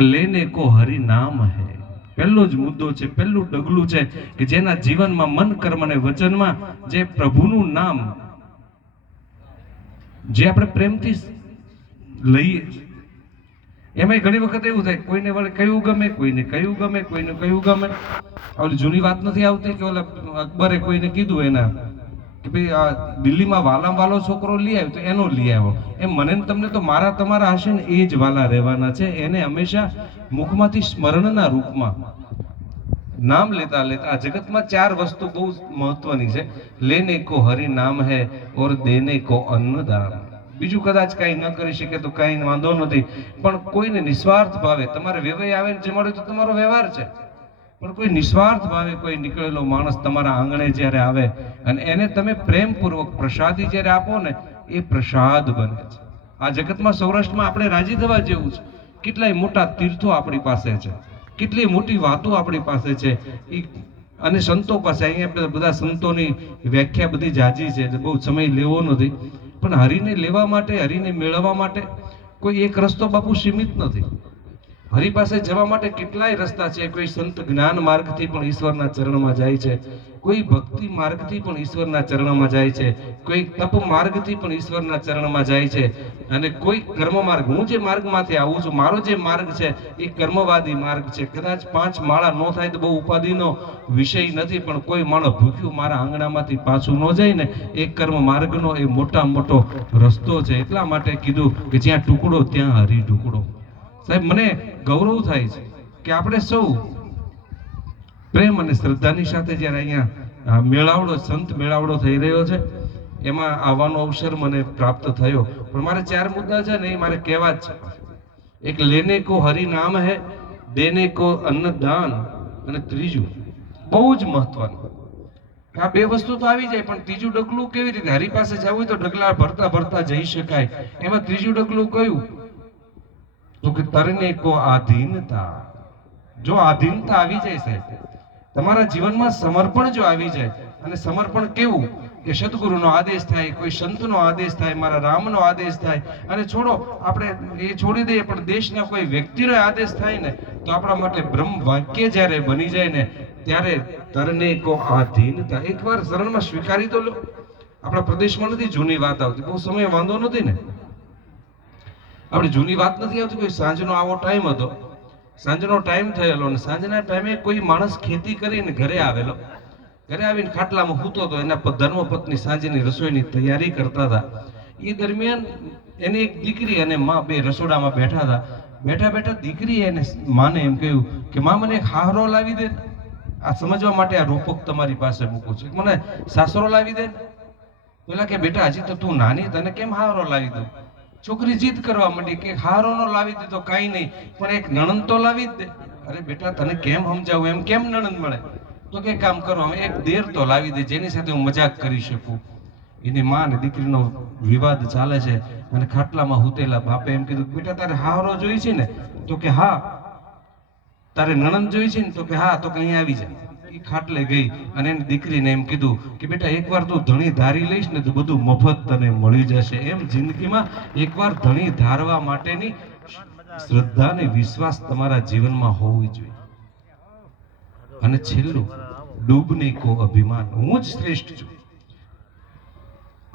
લેને કો હરિ નામ હે? પહેલો જ મુદ્દો છે, પહેલું ડગલું છે કે જેના જીવનમાં મન, કર્મ અને વચનમાં જે પ્રભુનું નામ, જે આપણે પ્રેમથી લઈએ એમાં ઘણી વખત એવું થાય, કોઈને વળે કયું ગમે, કોઈને કયું ગમે, કોઈને કયું ગમે. ઓલી જૂની વાત નથી આવતી કે ઓલા અકબરે કોઈને કીધું એના કે ભાઈ આ દિલ્હીમાં વાલામ વાલો છોકરો લઈ આવ્યો તો એનો લઈ આવ્યો. એમ મને તમને તો મારા તમારા હશે ને એ જ વાલા રહેવાના છે. એને હંમેશા મુખમાંથી સ્મરણના રૂપમાં નામ લેતા લેતા આ જગતમાં ચાર વસ્તુ બહુ મહત્વની છે. લેને કો હરિ નામ હે ઓર દેને કો અન્નદાન. બીજું કદાચ કાંઈ ન કરી શકે તો કાંઈ વાંધો નથી. પણ કોઈને નિસ્વાર્થ ભાવે, તમારે વ્યવહાર આવે ને મળે તો તમારો વ્યવહાર છે. પણ કોઈ નિસ્વાર્થ ભાવે કોઈ નીકળેલો માણસ તમારા આંગણે જ્યારે આવે અને એને તમે પ્રેમપૂર્વક પ્રસાદી જ્યારે આપો ને, એ પ્રસાદ બને છે. આ જગતમાં સૌરાષ્ટ્રમાં આપણે રાજી થવા જેવું છે. કેટલાય મોટા તીર્થો આપણી પાસે છે. કેટલી મોટી વાતો આપણી પાસે છે. એ અને સંતો પાસે, અહીંયા બધા સંતોની વ્યાખ્યા બધી જાજી છે બહુ સમય લેવો નથી. પણ હરિને લેવા માટે, હરિને મેળવવા માટે કોઈ એક રસ્તો બાપુ સીમિત નથી. હરિ પાસે જવા માટે કેટલાય રસ્તા છે. કોઈ સંત જ્ઞાન માર્ગથી પણ ઈશ્વરના ચરણમાં જાય છે. કોઈ ભક્તિ માર્ગથી પણ ઈશ્વરના ચરણમાં જાય છે. કોઈ તપ માર્ગથી પણ ઈશ્વરના ચરણમાં જાય છે. અને કોઈ કર્મ માર્ગ, હું જે માર્ગમાંથી આવું છું, મારો જે માર્ગ છે, એ કર્મવાદી માર્ગ છે. કદાચ પાંચ માળા ન થાય તો બહુ ઉપાધિનો વિષય નથી, પણ કોઈ માણસ ભૂખ્યું મારા આંગણામાંથી પાછું ન જાય ને, એ કર્મ માર્ગનો એ મોટા મોટો રસ્તો છે. એટલા માટે કીધું કે જ્યાં ટુકડો, ત્યાં હરી ટુકડો. સાહેબ, મને ગૌરવ થાય છે કે આપણે સૌ પ્રેમ અને શ્રદ્ધાની સાથે જ્યારે અહીંયા મેળાવડો, સંત મેળાવડો થઈ રહ્યો છે, એમાં આવવાનો અવસર મને પ્રાપ્ત થયો. પણ મારે ચાર મુદ્દા છે ને એ મારે કહેવા જ છે. એક, લેને કો હરિ નામ હે, દેને કો અન્નદાન અને ત્રીજું, બહુ જ મહત્વનું. આ બે વસ્તુ તો આવી જાય, પણ ત્રીજું ડગલું કેવી રીતે? હરી પાસે જવું હોય તો ડગલા ભરતા ભરતા જઈ શકાય. એમાં ત્રીજું ડગલું કયું? તો કે તરને કો આધીનતા. જો આધીનતા આવી જાય સાહેબ, તમારા જીવનમાં સમર્પણ જો આવી જાય, અને સમર્પણ કેવું? કે સદગુરુનો આદેશ થાય, કોઈ સંતનો આદેશ થાય, મારા રામનો આદેશ થાય, અને છોડો, આપણે એ છોડી દઈએ, પણ દેશના કોઈ વ્યક્તિનો આદેશ થાય ને, તો આપણા માટે બ્રહ્મ વાક્ય જ્યારે બની જાય ને, ત્યારે તરને કો આધીનતા. એકવાર શરણમાં સ્વીકારી તો લો. આપણા પ્રદેશમાં નથી, જૂની વાત આવતી. બહુ સમય વાંધો નથી ને. આપણે જૂની વાત નથી આવતી કોઈ સાંજનો આવો ટાઈમ હતો. સાંજનો ટાઈમ થયેલો અને સાંજના ટાઈમે કોઈ માણસ ખેતી કરીને ઘરે આવેલો. ઘરે આવીને ખાટલામાં સૂતો હતો, એના ધર્મપત્ની સાંજની રસોઈની તૈયારી કરતા હતા. એ દરમિયાન એની એક દીકરી અને માં બે રસોડામાં બેઠા હતા. બેઠા બેઠા દીકરી એને માને એમ કહ્યું કે, માં, મને એક હારો લાવી દે આ સમજવા માટે આ રૂપક તમારી પાસે મૂકું છું. મને સાસરો લાવી દે ને." પેલા કે, બેટા, હજી તો તું નાની, તને કેમ હારો લાવી દઉં? છોકરી જીદ કરવા માંડી કે હારો નો લાવી દે તો કાંઈ નહીં, પણ એક નણંદ તો લાવી જ દે. અરે બેટા, તને કેમ સમજાવું? એમ કેમ નણંદ મળે? તો કે કામ કરો એક દેર તો લાવી દે, જેની સાથે હું મજાક કરી શકું. એની માં અને દીકરીનો વિવાદ ચાલે છે અને ખાટલામાં હુતેલા બાપે એમ કીધું, બેટા, તારે હારો જોઈ છે ને? તો કે, હા. તારે નણંદ જોઈ છે ને? તો કે, હા. તો કે, અહીંયા આવી જા. ખાટલે ગઈ અને એની દીકરીને એમ કીધું કે બેટા, એકવાર તું ધણી ધારી લઈશ ને તો બધું મફત તને મળી જશે. એમ જિંદગીમાં એકવાર ધણી ધારવા માટેની શ્રદ્ધા અને વિશ્વાસ તમારા જીવનમાં હોવી જોઈએ. અને છેલ્લું, ડૂબને કો અભિમાન. હું જ શ્રેષ્ઠ છું.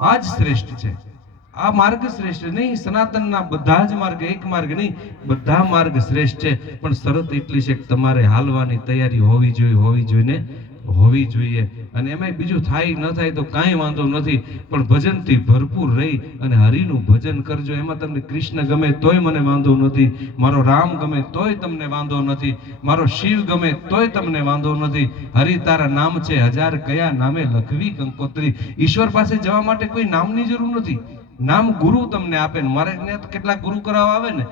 આ જ શ્રેષ્ઠ છે. આ માર્ગ શ્રેષ્ઠ નહીં, સનાતનના બધા જ માર્ગ એક માર્ગ નહીં, બધા માર્ગ શ્રેષ્ઠ છે. પણ શરત એટલી છે કે તમારે હાલવાની તૈયારી હોવી જોઈએ હોવી જોઈએ હોવી જોઈએ. અને એમાં બીજું થાય ન થાય તો કાંઈ વાંધો નથી. પણ ભજનથી ભરપૂર રહી અને હરિનું ભજન કરજો. એમાં તમને કૃષ્ણ ગમે તોય મને વાંધો નથી. મારો રામ ગમે તોય તમને વાંધો નથી. મારો શિવ ગમે તોય તમને વાંધો નથી. હરિ તારા નામ છે હજાર કયા નામે લખવી કંકોત્રી. ઈશ્વર પાસે જવા માટે કોઈ નામની જરૂર નથી. નામ ગુરુ તમને આપે ને મારે કેટલાક ગુરુ કરાવવા આવે ને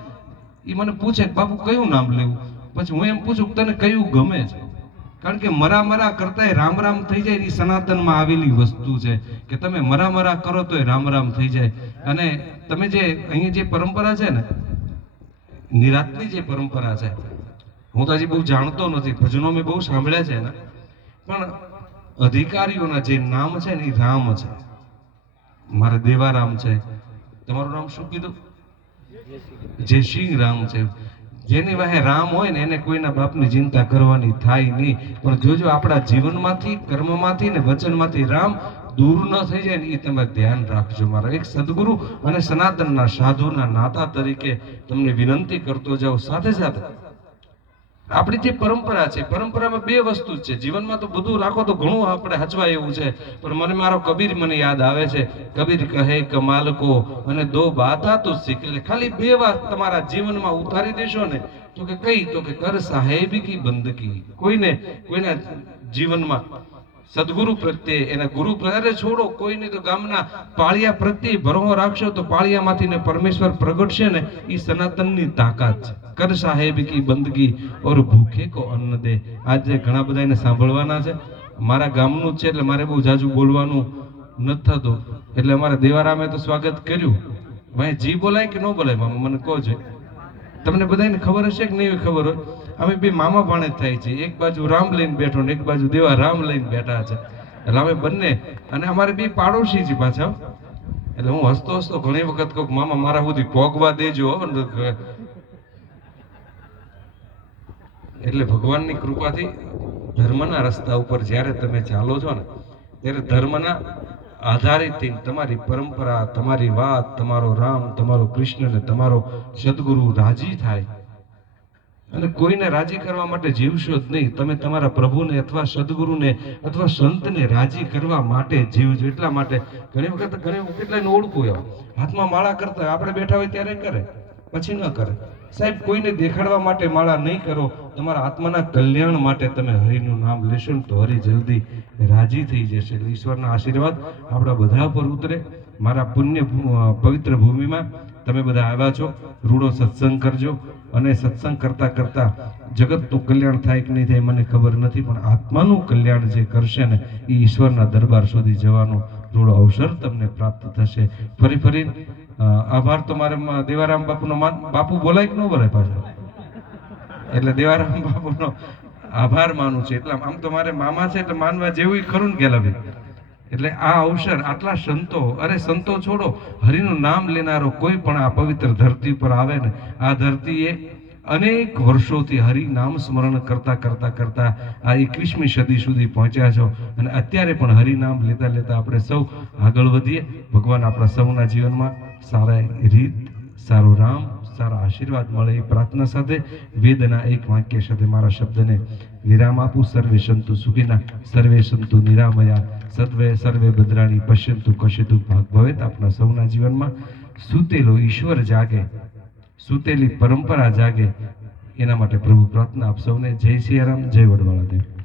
એ મને પૂછે બાપુ કયું નામ લેવું? પછી હું એમ પૂછું તને કયું ગમે છે? કારણ કે મરા મરા કરતા રામ રામ થઈ જાય એ સનાતનમાં આવેલી વસ્તુ છે કે તમે મરા મરા કરો તો રામ રામ થઈ જાય. અને તમે જે અહીંયા જે પરંપરા છે ને, નિરાતની જે પરંપરા છે, હું તો હજી બહુ જાણતો નથી, ભજનો મેં બહુ સાંભળ્યા છે ને પણ અધિકારીઓના જે નામ છે ને એ રામ છે. મારે દેવારામ છે. તમારું નામ શું કીધું? જય સિંહ રામ છે. જેની વાહે રામ હોય ને એને કોઈના બાપની ચિંતા કરવાની થાય નહીં. પણ જોજો આપણા જીવનમાંથી, કર્મમાંથી ને વચનમાંથી રામ દૂર ન થઈ જાય ને એ તમે ધ્યાન રાખજો મારા. એક સદગુરુ અને સનાતનના સાધુના નાતા તરીકે તમને વિનંતી કરતો જાઉં સાથે સાથે. આપણી જે પરંપરા છે, પરંપરામાં બે વસ્તુ છે. જીવનમાં તો બધું રાખો તો ઘણું આપણે હચવાય એવું છે, પણ મને મારો કબીર મને યાદ આવે છે. કબીર કહે કમાલ કો અને દો બાધા તો શીખ. એટલે ખાલી બે વાત તમારા જીવનમાં ઉતારી દેશો ને, તો કે કઈ તો કે કર સાહેબી કી બંદકી કોઈને, કોઈના જીવનમાં સદગુરુ પ્રત્યે એના ગુરુ અરે છોડો. કોઈને તો ગામના પાળિયા પ્રત્યે ભરોહો રાખશો તો પાળિયામાંથી ને પરમેશ્વર પ્રગટશે ને એ સનાતનની તાકાત છે. કર સાહેબ કી બંદગી ઓર ભૂખે કો અન્ન દે. આજે ઘણા બધા એને સાંભળવાના છે. મારા ગામનું છે એટલે મારે બહુ જાજુ બોલવાનું ન થતું. એટલે અમારા દેવારામે તો સ્વાગત કર્યું. ભાઈ જી બોલાય કે ન બોલાય? મને કહો છે. તમને બધાને ખબર હશે કે નહીં ખબર હોય? અમે બે મામા ભાણે થાય છે. એક બાજુ રામ લઈને બેઠો ને એક બાજુ દેવા રામ લઈને બેઠા છે. એટલે અમે બંને, અને અમારે બે પાડોશી છે પાછા. એટલે હું હસતો હસતો ઘણી વખત કહું મામા મારા સુધી ભોગવા દેજો હો." ને કે- એટલે ભગવાનની કૃપાથી ધર્મના રસ્તા ઉપર જ્યારે તમે ચાલો છો ને, ત્યારે ધર્મના આધારિત થઈને તમારી પરંપરા, તમારી વાત, તમારો રામ, તમારો કૃષ્ણ ને તમારો સદગુરુ રાજી થાય. અને કોઈને રાજી કરવા માટે જીવશો જ નહીં. તમે તમારા પ્રભુને અથવા સદગુરુને અથવા સંતને રાજી કરવા માટે જીવજો. એટલા માટે ઘણી વખત ઘણી વખત એટલા ઓળખું એવા હાથમાં માળા કરતા આપણે બેઠા હોય ત્યારે કરે, પછી ન કરે. સાહેબ, કોઈને દેખાડવા માટે માળા નહીં કરો. તમારા આત્માના કલ્યાણ માટે તમે હરિનું નામ લેશો ને તો હરિ જલ્દી રાજી થઈ જશે. ઈશ્વરના આશીર્વાદ આપણા બધા પર ઉતરે. મારા પુણ્ય પવિત્ર ભૂમિમાં તમે બધા આવ્યા છો, રૂડો સત્સંગ કરજો અને સત્સંગ કરતાં કરતાં જગતનું કલ્યાણ થાય કે નહીં થાય મને ખબર નથી, પણ આત્માનું કલ્યાણ જે કરશે ને એ ઈશ્વરના દરબાર સુધી જવાનો રૂડો અવસર તમને પ્રાપ્ત થશે. ફરી ફરી આભાર તો મારે દેવારામ બાપુનો બાપુ બોલાય કે ન બોલાય પાછળ એટલે દેવારામ બાપુનો આભાર માનું છે. એટલે આમ તો મારે મામા છે એટલે માનવા જેવું ખરું ને ગેલાભાઈ એટલે આ અવસર આટલા સંતો અરે સંતો છોડો હરિનું નામ લેનારો કોઈ પણ આ પવિત્ર ધરતી પર આવે ને આ ધરતીએ અનેક વર્ષોથી હરિ નામ સ્મરણ કરતા કરતા કરતા આ એકવીસમી સદી સુધી પહોંચ્યા છો અને અત્યારે પણ હરિ નામ લેતા લેતા આપણે સૌ આગળ વધીએ. ભગવાન આપણા સૌના જીવનમાં સારા રીત સારો રામ સારા આશીર્વાદ મળે એ પ્રાર્થના સાથે વેદના એક વાક્ય સાથે મારા શબ્દને વિરામ આપું સર્વે સંતુ સુખીના સર્વે સંતુ નિરામયા સર્વે સર્વે ભદ્રાણી પશ્યંતુ કશ્યતુ ભાગ ભવેત આપણા સૌના જીવનમાં સૂતેલો ઈશ્વર જાગે સૂતેલી પરંપરા જાગે એના માટે પ્રભુ પ્રાર્થના આપ સૌને જય સિયારામ જય વડવાળા દેવ